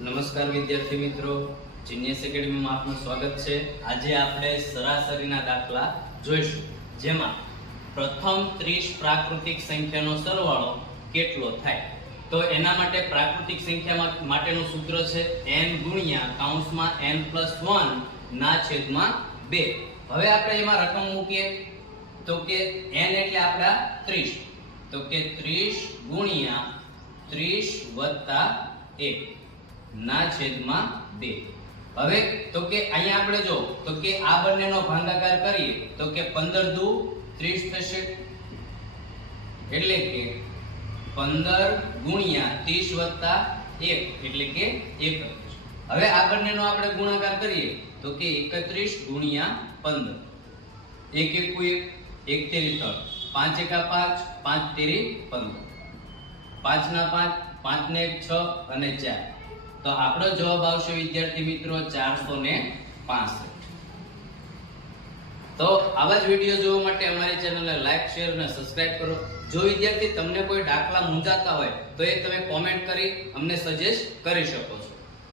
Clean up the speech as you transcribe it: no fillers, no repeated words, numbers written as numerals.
નમસ્કાર વિદ્યાર્થી મિત્રો, જીનિયસ એકેડમીમાં આપનું સ્વાગત છે। આજે આપણે સરાસરીના દાખલા જોઈશું, જેમાં પ્રથમ 30 પ્રાકૃતિક સંખ્યાનો સરવાળો કેટલો થાય। તો એના માટે પ્રાકૃતિક સંખ્યા માટેનું સૂત્ર છે n ગુણ્યા કૌંસમાં n+1 ના છેદમાં 2। હવે આપણે એમાં રકમ મૂકીએ તો કે n એટલે આપડા 30, તો કે 30 ગુણ્યા 30 વત્તા 1 ના છેદમાં 2। હવે તો કે અહીંયા આપણે જો તો કે આ બંનેનો ભાગાકાર કરીએ તો કે 15 દુ 30 થશે, એટલે કે 15 ગુણ્યા 30 વત્તા 1 એટલે કે 31। હવે આ બંનેનો આપણે ગુણાકાર કરીએ તો કે 31 ગુણ્યા 15, 1 એકુ 1, 1 તેરી 3, 5 એકા 5, 5 તેરી 15, 5 ના 5, 5 ને 1 6 અને 4। તો આપણો જવાબ આવશે વિદ્યાર્થી મિત્રો 465। તો આવા જ વિડિયો જોવા માટે અમારી ચેનલને લાઈક, શેર અને સબસ્ક્રાઇબ કરો। જો વિદ્યાર્થી તમને કોઈ દાખલા મૂંઝાતા હોય તો એ તમે કોમેન્ટ કરી અમને સજેસ્ટ કરી શકો છો।